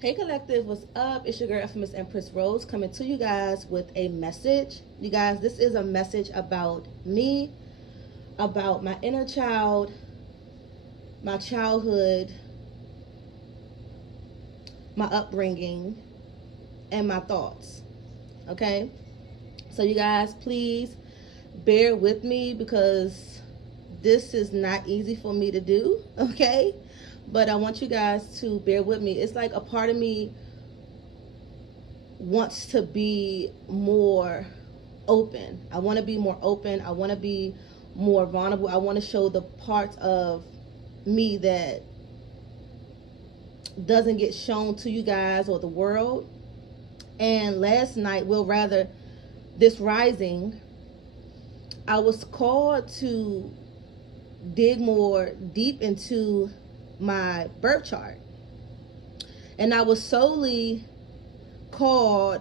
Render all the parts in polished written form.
Hey Collective, what's up? It's your girl Infamous Empress Rose coming to you guys with a message. You guys, this is a message about me, about my inner child, my childhood, my upbringing, and my thoughts. Okay? So you guys, please bear with me because this is not easy for me to do, okay? But I want you guys to bear with me. It's like a part of me wants to be more open. I want to be more open. I want to be more vulnerable. I want to show the parts of me that doesn't get shown to you guys or the world. And last night, well, rather, this rising, I was called to dig more deep into my birth chart. And I was solely called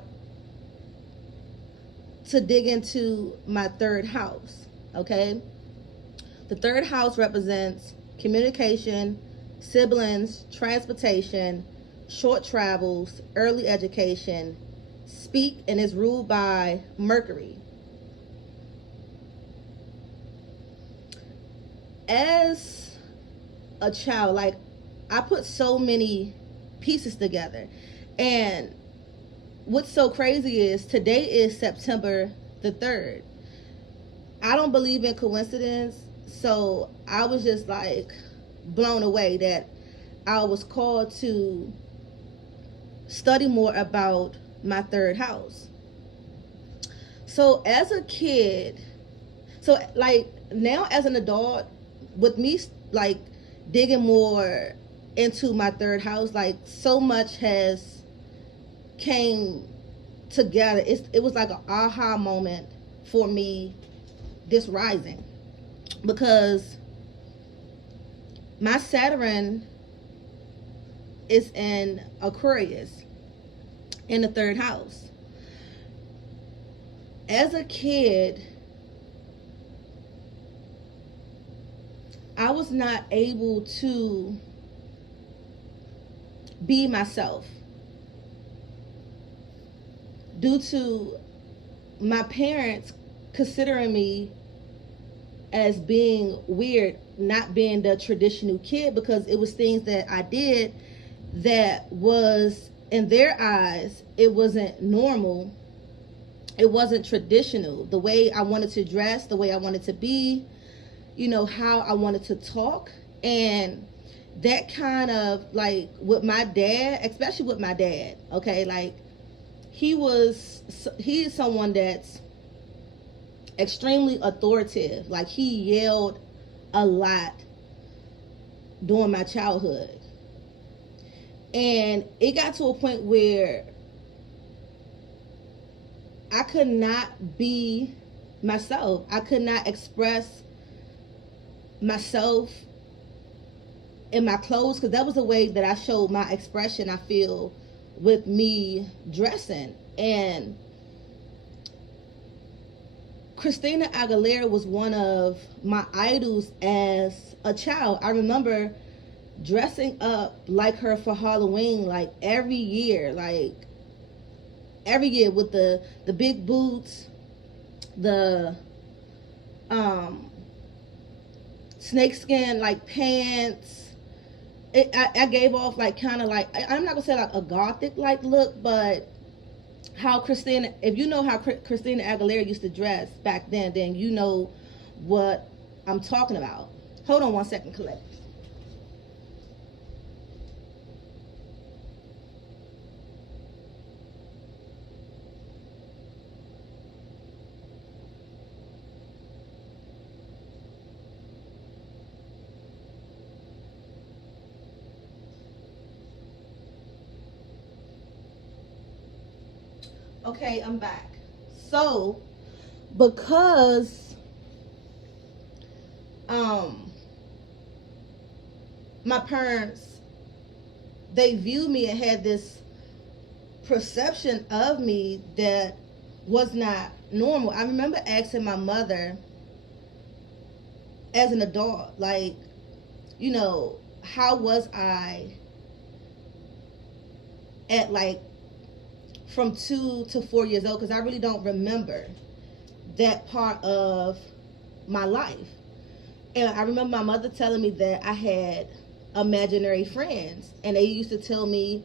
to dig into my third house, okay? The third house represents communication, siblings, transportation, short travels, early education, speak, and is ruled by Mercury. As a child, like, I put so many pieces together. And what's so crazy is today is September the 3rd. I don't believe in coincidence, so I was just like blown away that I was called to study more about my third house. So as a kid, so like now as an adult, with me like digging more into my third house, like so much has came together. It was like an aha moment for me this rising because my Saturn is in Aquarius in the third house. As a kid, I was not able to be myself due to my parents considering me as being weird, not being the traditional kid, because it was things that I did that was in their eyes it wasn't normal, it wasn't traditional. The way I wanted to dress, the way I wanted to be, how I wanted to talk. And that kind of like with my dad, especially with my dad, okay, like he is someone that's extremely authoritative. Like he yelled a lot during my childhood. And it got to a point where I could not be myself. I could not express myself in my clothes because that was the way that I showed my expression, I feel, with me dressing. And Christina Aguilera was one of my idols as a child. I remember dressing up like her for Halloween, like every year with the big boots, the um snakeskin like pants. I gave off like kind of like I'm not gonna say like a gothic like look, but how Christina, if you know how Christina Aguilera used to dress back then you know what I'm talking about. Hold on one second, Colette. Okay, I'm back. So, because um my parents, they viewed me and had this perception of me that was not normal. I remember asking my mother as an adult, like, how was I at like from 2 to 4 years old, because I really don't remember that part of my life. And I remember my mother telling me that I had imaginary friends, and they used to tell me,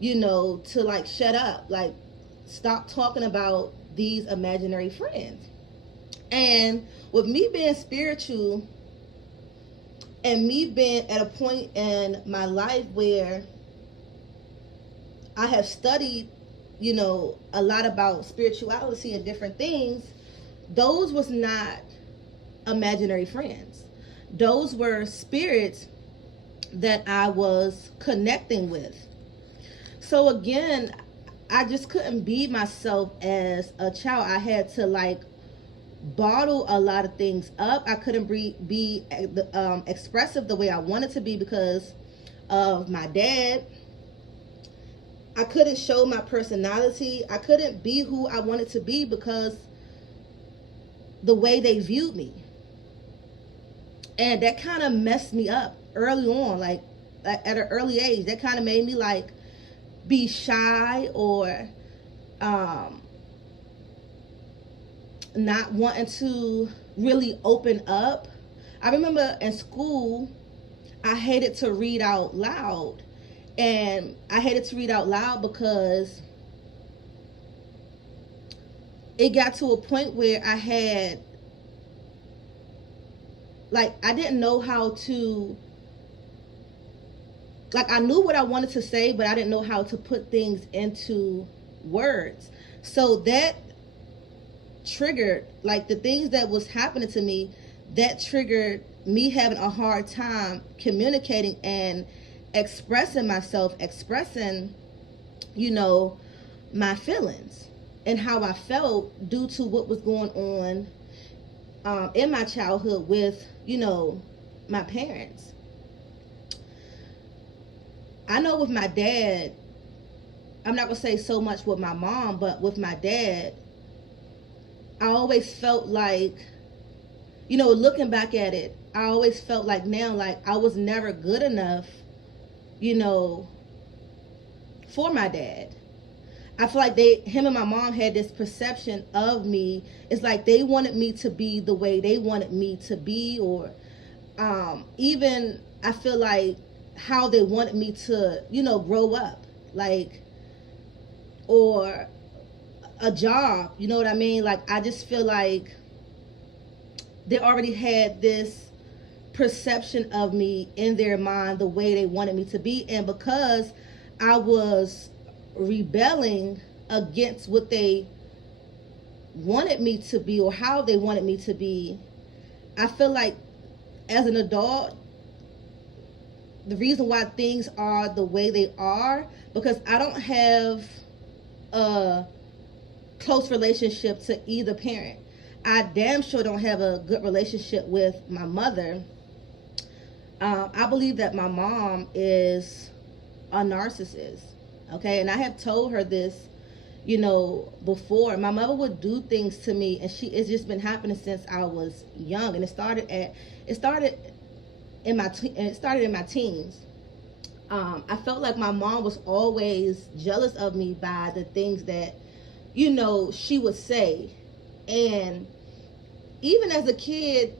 to like shut up, like stop talking about these imaginary friends. And with me being spiritual and me being at a point in my life where I have studied, a lot about spirituality and different things, those was not imaginary friends. Those were spirits that I was connecting with. So again, I just couldn't be myself as a child. I had to like bottle a lot of things up. I couldn't be expressive the way I wanted to be because of my dad. I couldn't show my personality. I couldn't be who I wanted to be because the way they viewed me. And that kind of messed me up early on, like at an early age. That kind of made me like be shy or not wanting to really open up. I remember in school, I hated to read out loud. And I hated to read out loud because it got to a point where I had, like, I didn't know how to, like, I knew what I wanted to say, but I didn't know how to put things into words. So that triggered, like, the things that was happening to me, that triggered me having a hard time communicating and expressing myself, expressing, my feelings and how I felt due to what was going on in my childhood with, my parents. I know with my dad, I'm not going to say so much with my mom, but with my dad, I always felt like, looking back at it, I always felt like now, like I was never good enough, for my dad. I feel like him and my mom had this perception of me. It's like they wanted me to be the way they wanted me to be, or even I feel like how they wanted me to, grow up, like, or a job, you know what I mean? Like, I just feel like they already had this perception of me in their mind the way they wanted me to be. And because I was rebelling against what they wanted me to be or how they wanted me to be, I feel like as an adult, the reason why things are the way they are, because I don't have a close relationship to either parent. I damn sure don't have a good relationship with my mother. I believe that my mom is a narcissist. Okay, and I have told her this, before. My mother would do things to me, and it's just been happening since I was young, and it started in my teens. I felt like my mom was always jealous of me by the things that, she would say. And even as a kid,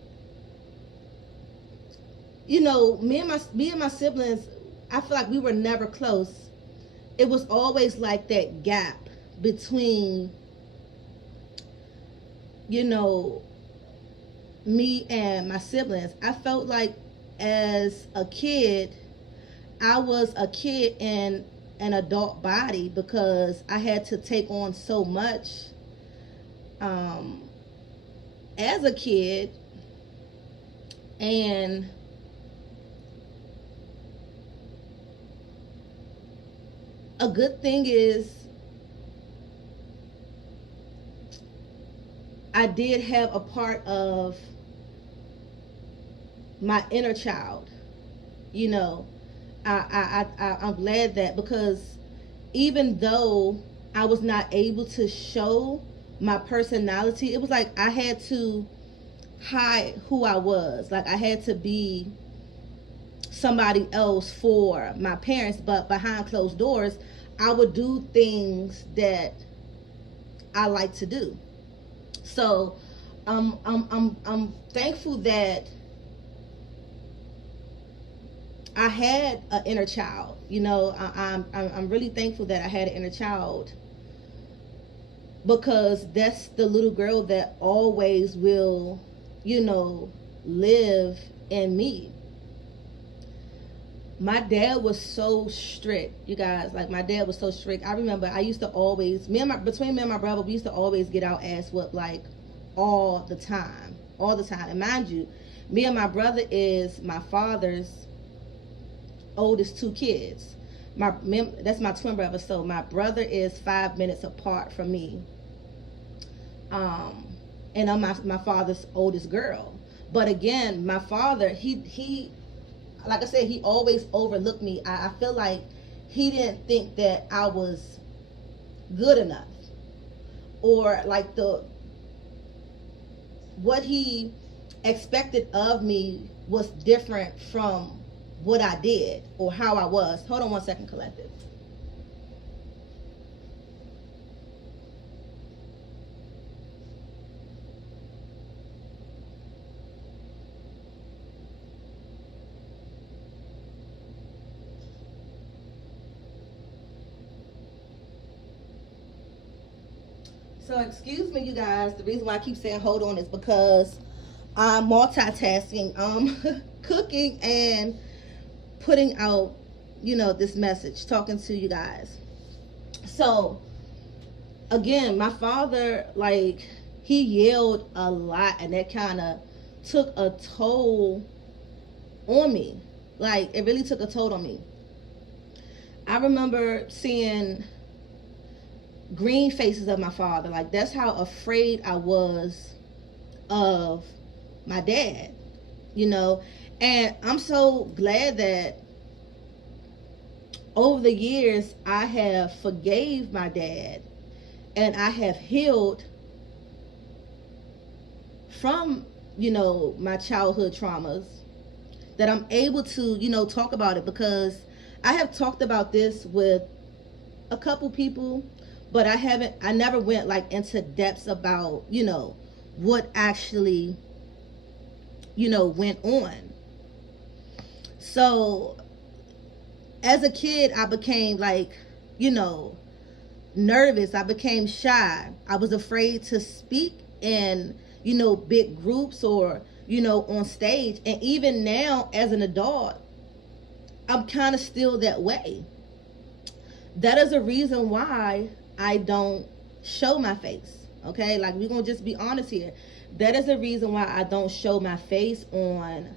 me and my siblings, I feel like we were never close. It was always like that gap between, me and my siblings. I felt like as a kid, I was a kid in an adult body because I had to take on so much as a kid. And a good thing is I did have a part of my inner child. I'm glad that, because even though I was not able to show my personality, it was like I had to hide who I was. Like I had to be somebody else for my parents, but behind closed doors, I would do things that I like to do. So I'm thankful that I had an inner child. You know, I'm really thankful that I had an inner child, because that's the little girl that always will, you know, live in me. My dad was so strict, you guys. Like, my dad was so strict. I remember I used to always, between me and my brother, we used to always get our ass whooped, like, all the time, all the time. And mind you, me and my brother is my father's oldest two kids. That's my twin brother. So my brother is 5 minutes apart from me, and I'm my father's oldest girl. But again, my father, he like I said, he always overlooked me. I feel like he didn't think that I was good enough, or like the what he expected of me was different from what I did or how I was. Hold on one second, collective. So excuse me, you guys. The reason why I keep saying hold on is because I'm multitasking, cooking and putting out, you know, this message, talking to you guys. So again, my father, like, he yelled a lot, and that kind of took a toll on me. Like, it really took a toll on me. I remember seeing green faces of my father. Like, that's how afraid I was of my dad, you know. And I'm so glad that over the years I have forgave my dad, and I have healed from, you know, my childhood traumas, that I'm able to, you know, talk about it, because I have talked about this with a couple people, but I never went like into depths about, you know, what actually, you know, went on. So as a kid, I became like, you know, nervous. I became shy. I was afraid to speak in, you know, big groups or, you know, on stage. And even now as an adult, I'm kind of still that way. That is a reason why I don't show my face. Okay, like, we're gonna just be honest here. That is the reason why I don't show my face on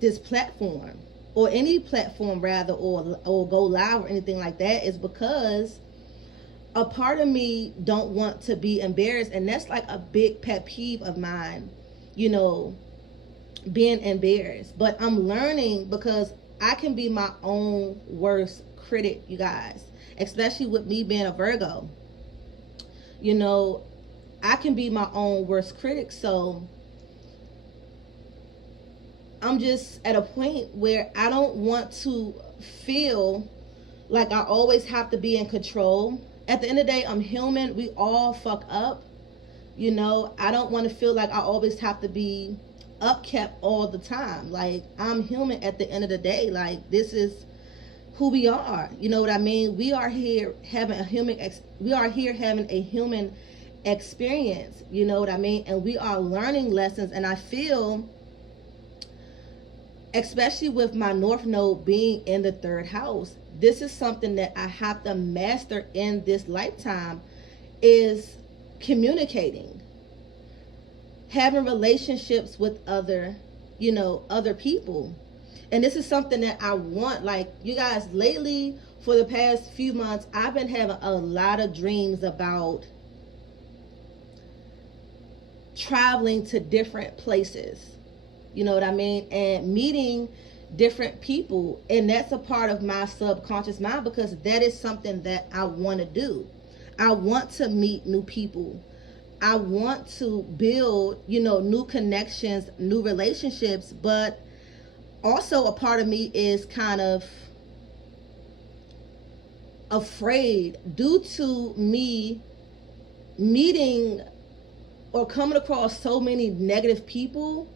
this platform, or any platform rather, or go live or anything like that, is because a part of me don't want to be embarrassed. And that's like a big pet peeve of mine, you know, being embarrassed. But I'm learning, because I can be my own worst critic, you guys, especially with me being a Virgo. You know, I can be my own worst critic. So I'm just at a point where I don't want to feel like I always have to be in control. At the end of the day, I'm human. We all fuck up. You know, I don't want to feel like I always have to be upkept all the time. Like, I'm human at the end of the day. Like, this is who we are. You know what I mean? We are here having a human experience. You know what I mean? And we are learning lessons. And I feel, especially with my North Node being in the third house, this is something that I have to master in this lifetime, is communicating, having relationships with other, you know, other people. And this is something that I want. Like, you guys, lately, for the past few months, I've been having a lot of dreams about traveling to different places. You know what I mean? And meeting different people. And that's a part of my subconscious mind, because that is something that I want to do. I want to meet new people. I want to build, you know, new connections, new relationships. But also a part of me is kind of afraid due to me meeting or coming across so many negative people,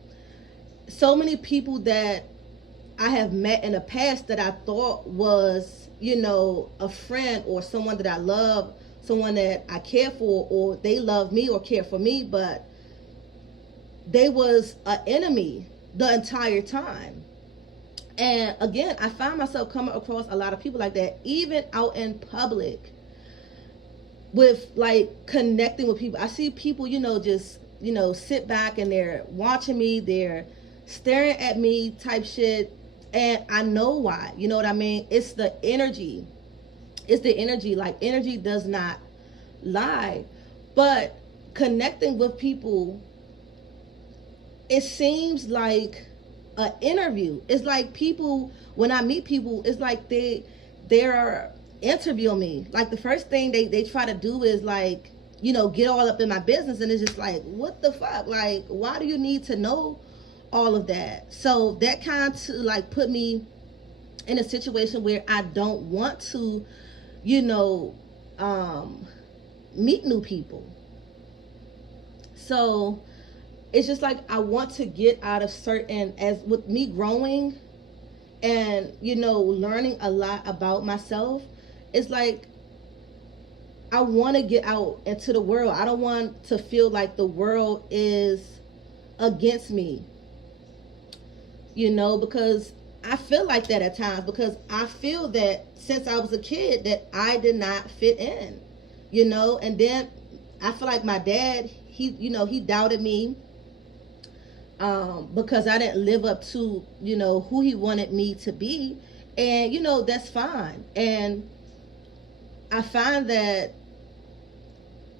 so many people that I have met in the past that I thought was, a friend or someone that I love, someone that I care for, or they love me or care for me, but they was an enemy the entire time. And again, I find myself coming across a lot of people like that, even out in public, with like connecting with people. I see people, just, sit back and they're watching me, they're staring at me type shit. And I know why. You know what I mean? It's the energy. It's the energy. Like, energy does not lie. But connecting with people, it seems like an interview. It's like people, when I meet people, it's like they're interviewing me. Like, the first thing they try to do is like, get all up in my business, and it's just like, what the fuck? Like, why do you need to know all of that? So that kind of like put me in a situation where I don't want to, you know, meet new people. So it's just like I want to get out of certain, as with me growing and, learning a lot about myself. It's like I want to get out into the world. I don't want to feel like the world is against me, because I feel like that at times, because I feel that since I was a kid that I did not fit in, and then I feel like my dad, he doubted me, because I didn't live up to, who he wanted me to be. And, that's fine. And I find that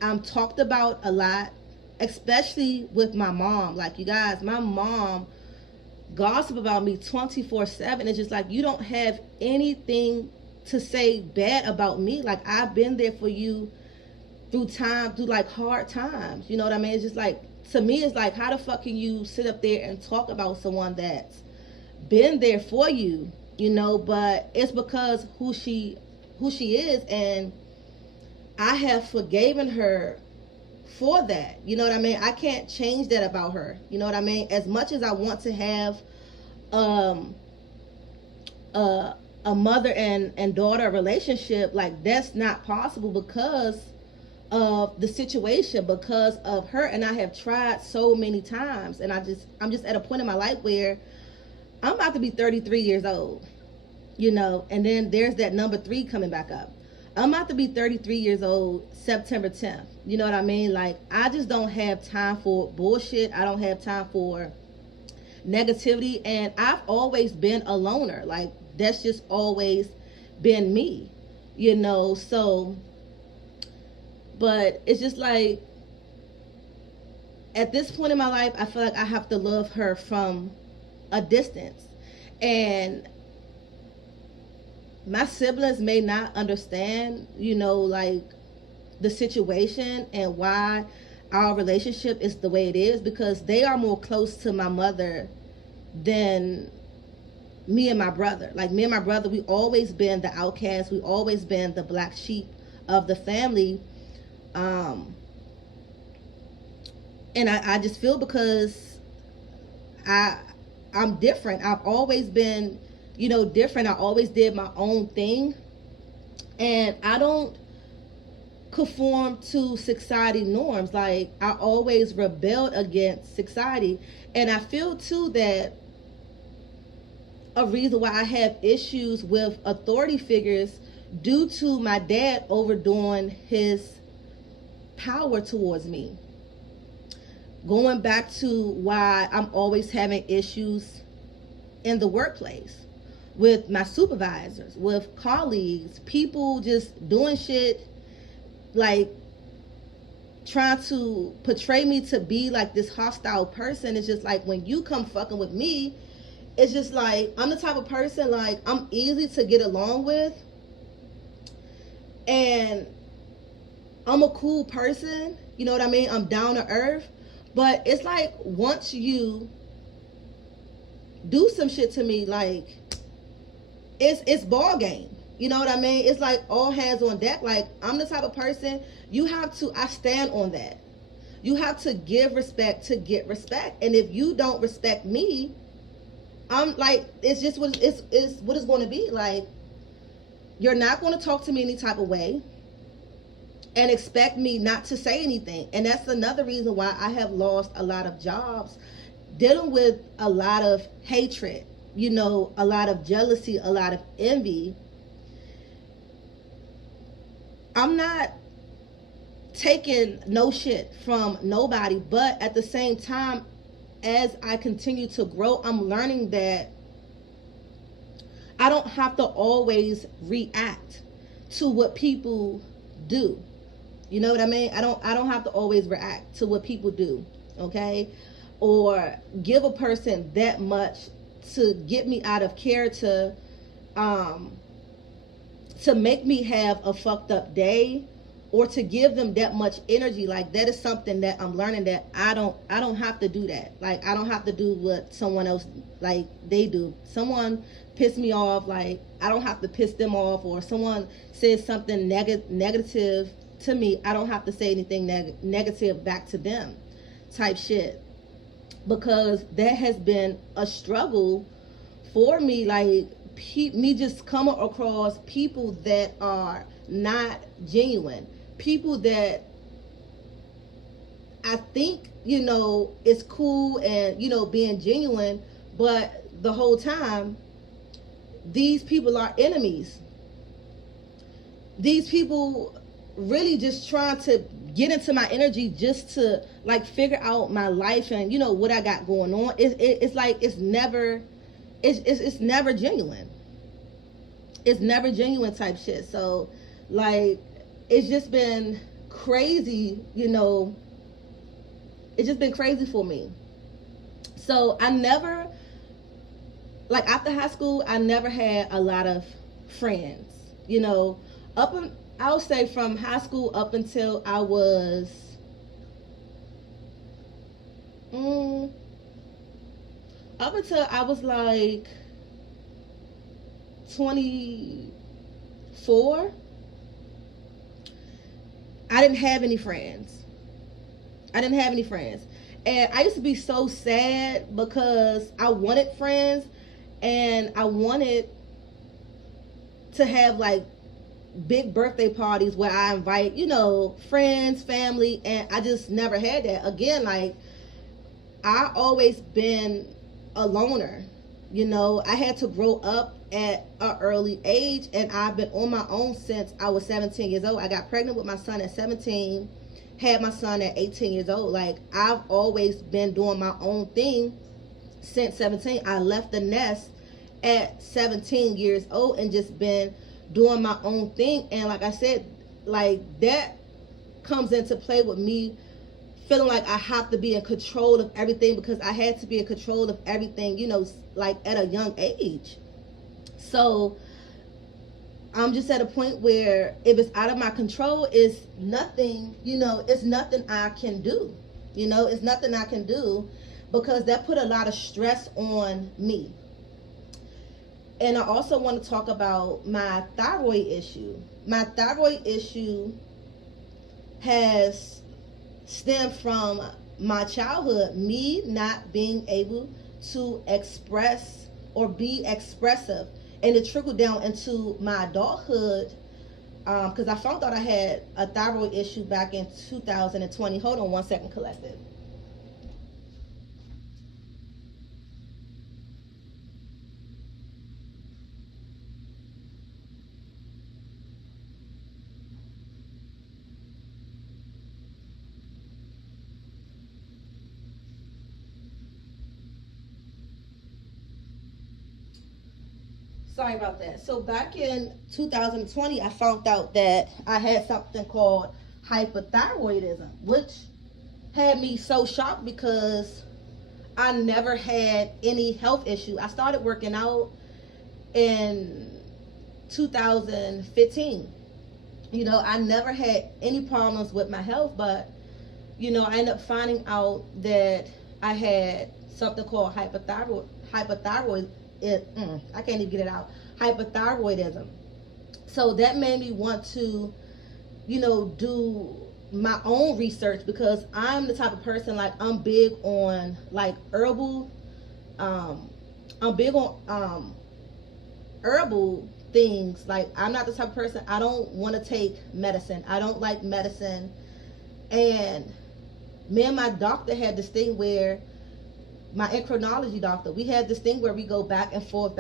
I'm talked about a lot, especially with my mom. Like, you guys, my mom gossip about me 24/7. It's just like, you don't have anything to say bad about me. Like, I've been there for you through like hard times. You know what I mean? It's just like, to me, it's like, how the fuck can you sit up there and talk about someone that's been there for you? But it's because who she is, and I have forgiven her for that. You know what I mean? I can't change that about her. You know what I mean? As much as I want to have um a mother and daughter relationship, like, that's not possible because of the situation, because of her. And I have tried so many times, and I'm just at a point in my life where I'm about to be 33 years old, and then there's that number 3 coming back up. I'm about to be 33 years old September 10th. You know what I mean? Like, I just don't have time for bullshit. I don't have time for negativity. And I've always been a loner. Like, that's just always been me, So, but it's just like, at this point in my life, I feel like I have to love her from a distance. And my siblings may not understand, like, the situation and why our relationship is the way it is, because they are more close to my mother than me and my brother. Like, me and my brother, we always been the outcast. We always been the black sheep of the family. And I just feel, because I'm different. I've always been, different. I always did my own thing. And I don't conform to society norms. Like, I always rebelled against society. And I feel too that a reason why I have issues with authority figures due to my dad overdoing his power towards me. Going back to why I'm always having issues in the workplace with my supervisors, with colleagues, people just doing shit, like, trying to portray me to be like this hostile person. It's just like, when you come fucking with me, it's just like, I'm the type of person, like, I'm easy to get along with, and I'm a cool person, you know what I mean? I'm down to earth. But it's like, once you do some shit to me, like it's ball game. You know what I mean? It's like all hands on deck. Like, I'm the type of person, you have to, I stand on that. You have to give respect to get respect. And if you don't respect me, I'm like, it's just what it's what it's going to be. Like, you're not going to talk to me any type of way and expect me not to say anything. And that's another reason why I have lost a lot of jobs, dealing with a lot of hatred, you know, a lot of jealousy, a lot of envy. I'm not taking no shit from nobody, but at the same time, as I continue to grow, I'm learning that I don't have to always react to what people do. You know what I mean? I don't have to always react to what people do, okay? Or give a person that much to get me out of character, to make me have a fucked up day, or to give them that much energy. Like, that is something that I'm learning, that I don't have to do that. Like, I don't have to do what someone else, like, they do. Someone pissed me off, like, I don't have to piss them off. Or someone says something negative to me, I don't have to say anything negative back to them, type shit. Because that has been a struggle for me. Like, me just coming across people that are not genuine, people that I think, you know, it's cool and, you know, being genuine, but the whole time these people are enemies. These people really just trying to get into my energy, just to like figure out my life and, you know, what I got going on. It's like it's never genuine. It's never genuine type shit. So like, it's just been crazy, you know. It's just been crazy for me. So I never, like, after high school, I never had a lot of friends, you know. I would say from high school up until I was like 24, I didn't have any friends. And I used to be so sad because I wanted friends, and I wanted to have like big birthday parties where I invite, you know, friends, family, and I just never had that. Again, like, I always been a loner. You know, I had to grow up at an early age, and I've been on my own since I was 17 years old. I got pregnant with my son at 17, had my son at 18 years old. Like, I've always been doing my own thing since 17. I left the nest at 17 years old and just been doing my own thing. And like I said, like, that comes into play with me feeling like I have to be in control of everything, because I had to be in control of everything, you know, like at a young age. So I'm just at a point where if it's out of my control, it's nothing, you know, it's nothing I can do. You know, it's nothing I can do, because that put a lot of stress on me. And I also want to talk about my thyroid issue. My thyroid issue has stemmed from my childhood, me not being able to express or be expressive. And it trickled down into my adulthood, because I found out I had a thyroid issue back in 2020. Hold on one second, Collective. Sorry about that. So back in 2020, I found out that I had something called hypothyroidism, which had me so shocked because I never had any health issue. I started working out in 2015. You know, I never had any problems with my health, but, you know, I ended up finding out that I had something called hypothyroid. I can't even get it out. Hypothyroidism. So that made me want to, do my own research, because I'm the type of person, like, I'm big on like herbal. I'm big on herbal things. Like, I'm not the type of person, I don't want to take medicine. I don't like medicine. And me and my doctor had this thing where, my endocrinology doctor, we had this thing where we go back and forth,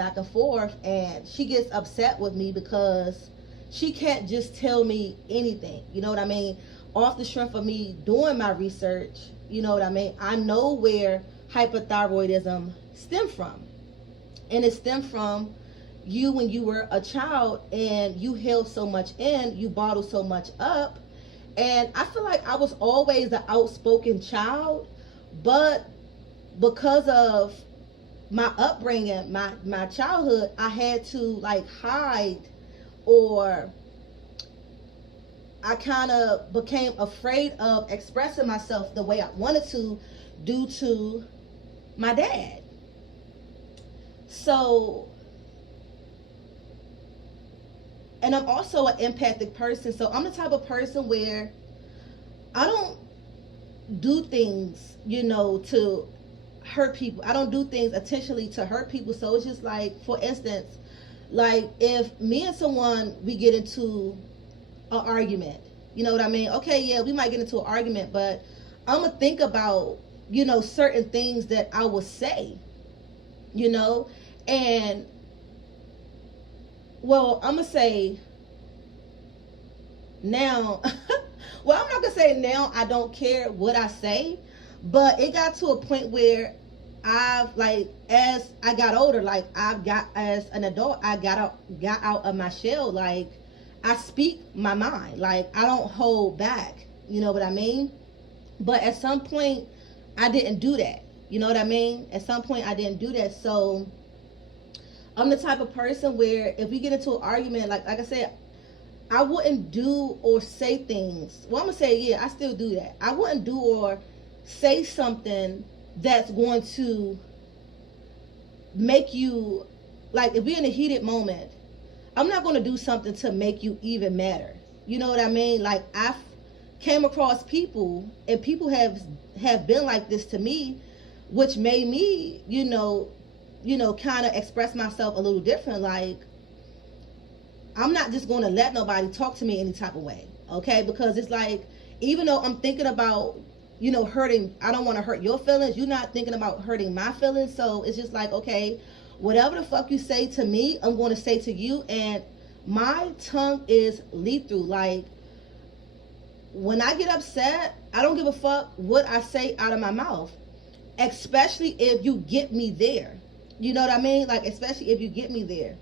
and she gets upset with me because she can't just tell me anything. You know what I mean? Off the strength of me doing my research, you know what I mean? I know where hypothyroidism stemmed from. And it stemmed from you when you were a child, and you held so much in, you bottled so much up. And I feel like I was always the outspoken child, but because of my upbringing, my childhood, I had to like hide, or I kind of became afraid of expressing myself the way I wanted to, due to my dad. So, and I'm also an empathic person. So I'm the type of person where I don't do things, to hurt people. I don't do things intentionally to hurt people. So it's just like, for instance, like if me and someone, we get into an argument, you know what I mean? Okay, yeah, we might get into an argument, but I'm gonna think about, certain things that I will say, and, well, I'm gonna say now, well, I'm not gonna say now I don't care what I say, but it got to a point where I've, like, as I got older, like, as an adult, I got out of my shell. Like, I speak my mind. Like, I don't hold back. You know what I mean? But at some point, I didn't do that. You know what I mean? At some point, I didn't do that. So I'm the type of person where if we get into an argument, like I said, I wouldn't do or say things. Well, I'm gonna say, yeah, I still do that. I wouldn't do or say something that's going to make you, like, if we're in a heated moment, I'm not going to do something to make you even madder. You know what I mean? Like, I've came across people, and people have been like this to me, which made me, kind of express myself a little different. Like, I'm not just going to let nobody talk to me any type of way, okay? Because it's like, even though I'm thinking about, hurting, I don't want to hurt your feelings, you're not thinking about hurting my feelings. So it's just like, okay, whatever the fuck you say to me, I'm going to say to you. And my tongue is lethal. Like, when I get upset, I don't give a fuck what I say out of my mouth, especially if you get me there. You know what I mean? Like, especially if you get me there.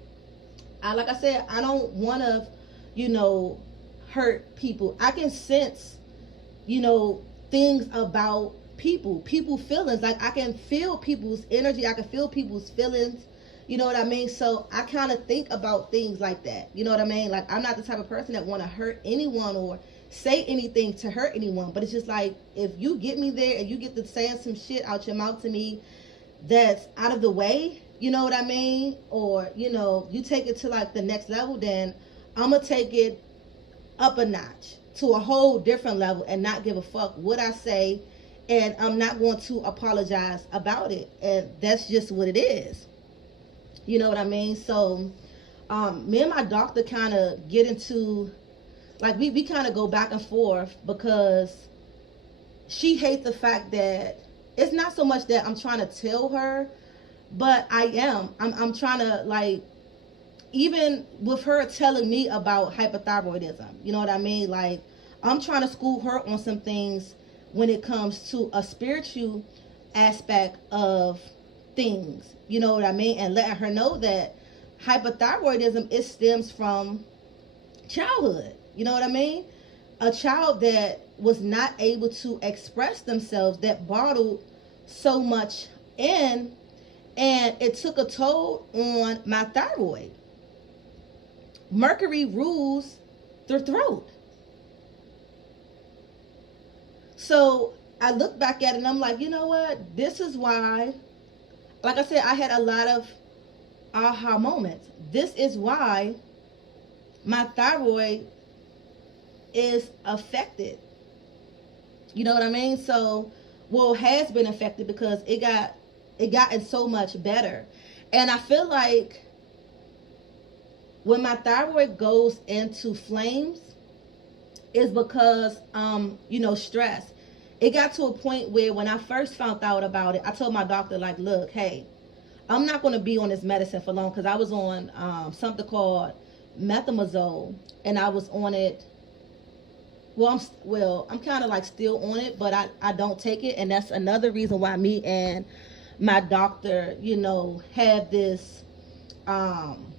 Like I said, I don't want to, hurt people. I can sense, things about people feelings. Like, I can feel people's energy. I can feel people's feelings. You know what I mean? So I kind of think about things like that. You know what I mean? Like, I'm not the type of person that want to hurt anyone or say anything to hurt anyone. But it's just like, if you get me there and you get to saying some shit out your mouth to me that's out of the way, you know what I mean? Or, you take it to like the next level, then I'm going to take it up a notch to a whole different level and not give a fuck what I say. And I'm not going to apologize about it. And that's just what it is. You know what I mean? So, me and my doctor kind of get into, like, we kind of go back and forth, because she hates the fact that it's not so much that I'm trying to tell her, but I'm trying to, like, even with her telling me about hypothyroidism, you know what I mean? Like, I'm trying to school her on some things when it comes to a spiritual aspect of things, you know what I mean? And letting her know that hypothyroidism, it stems from childhood, you know what I mean? A child that was not able to express themselves, that bottled so much in, and it took a toll on my thyroid. Mercury rules the throat. So I look back at it and I'm like, you know what? This is why like I said, I had a lot of aha moments. This is why my thyroid is affected. You know what I mean? So, well, has been affected because it gotten so much better. And I feel like when my thyroid goes into flames is because stress. It got to a point where when I first found out about it, I told my doctor, like, look, hey, I'm not going to be on this medicine for long, because I was on something called methimazole, and I was on it. I'm kind of like still on it, but I don't take it, and that's another reason why me and my doctor, have this um,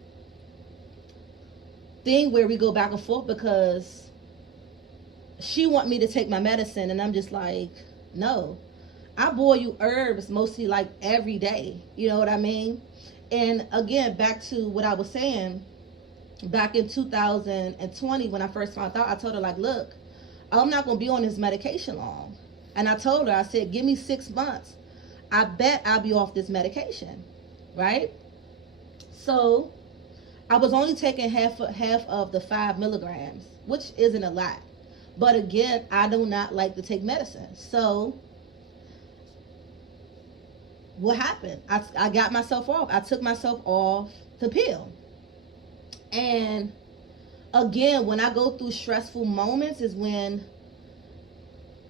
thing where we go back and forth, because she want me to take my medicine, and I'm just like, no. I boil you herbs mostly like every day. You know what I mean? And again, back to what I was saying, back in 2020 when I first found out, I told her, like, look, I'm not going to be on this medication long. And I told her, I said, give me 6 months. I bet I'll be off this medication. Right? So I was only taking half of the 5 milligrams, which isn't a lot. But again, I do not like to take medicine. So what happened? I got myself off. I took myself off the pill. And again, when I go through stressful moments is when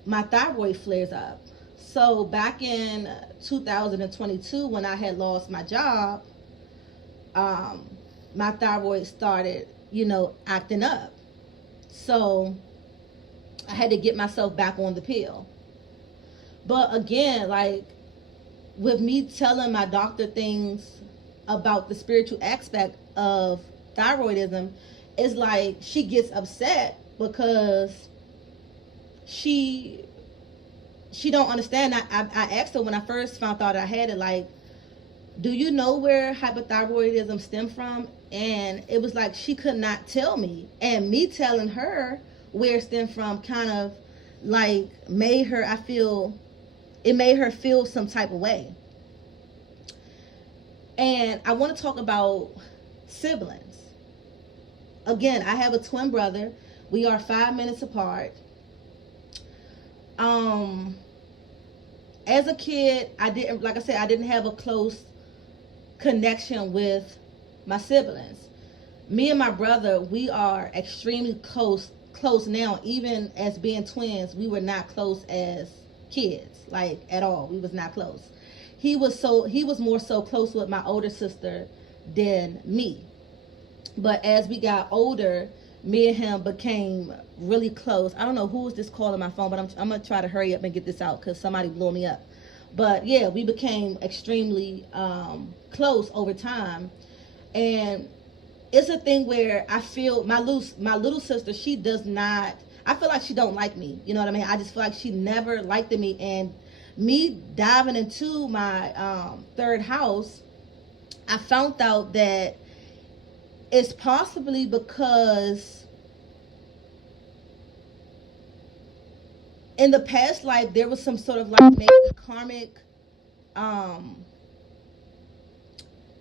my thyroid flares up. So back in 2022, when I had lost my job, my thyroid started, acting up. So I had to get myself back on the pill. But again, like, with me telling my doctor things about the spiritual aspect of thyroidism, it's like she gets upset because she don't understand. I asked her when I first found out I had it, like, do you know where hypothyroidism stemmed from? And it was like she could not tell me. And me telling her where it stemmed from kind of like made her feel some type of way. And I want to talk about siblings. Again, I have a twin brother. We are 5 minutes apart. As a kid, I didn't have a close connection with my siblings. Me and my brother, we are extremely close now. Even as being twins, we were not close as kids, like, at all. We was not close. He was more so close with my older sister than me. But as we got older, me and him became really close. I don't know who is this calling my phone, but I'm gonna try to hurry up and get this out because somebody blew me up. But yeah, we became extremely close over time. And it's a thing where I feel my little sister, she does not, I feel like she don't like me. You know what I mean? I just feel like she never liked me. And me diving into my third house, I found out that it's possibly because in the past life there was some sort of like maybe karmic,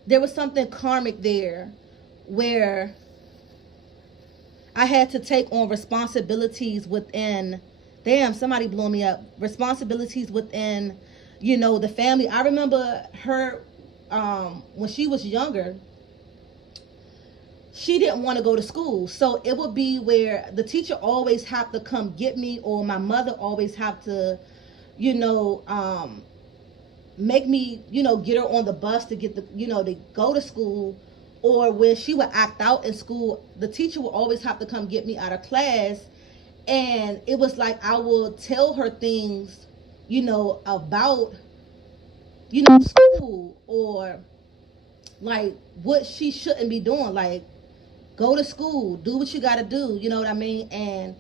there was something karmic there where I had to take on responsibilities within, damn, somebody blew me up, responsibilities within, the family. I remember her, when she was younger, she didn't want to go to school. So it would be where the teacher always have to come get me, or my mother always have to, make me, get her on the bus to get to go to school. Or when she would act out in school, the teacher would always have to come get me out of class. And it was like I would tell her things, about, school, or like what she shouldn't be doing. Like, go to school, do what you got to do. You know what I mean? And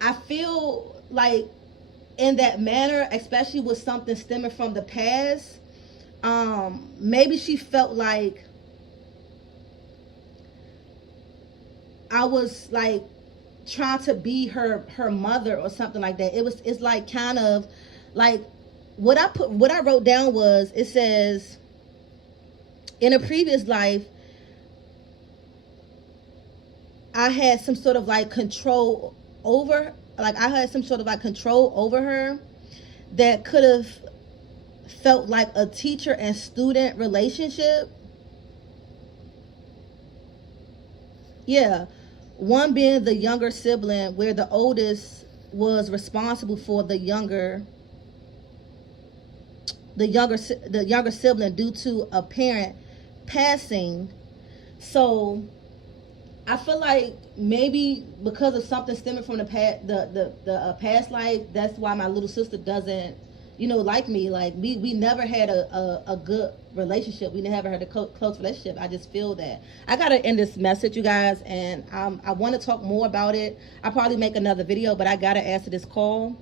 I feel like in that manner, especially with something stemming from the past, maybe she felt like I was like trying to be her mother or something like that. It's like kind of like what I wrote down was, it says, in a previous life, I had some sort of like control over, like I had some sort of like control over her that could have felt like a teacher and student relationship. Yeah. One being the younger sibling, where the oldest was responsible for the younger sibling due to a parent passing. So I feel like maybe because of something stemming from the past, the past life, that's why my little sister doesn't, like me. Like we never had a good relationship. We never had a close relationship. I just feel that I gotta end this message, you guys, and I want to talk more about it. I'll probably make another video, but I gotta answer this call.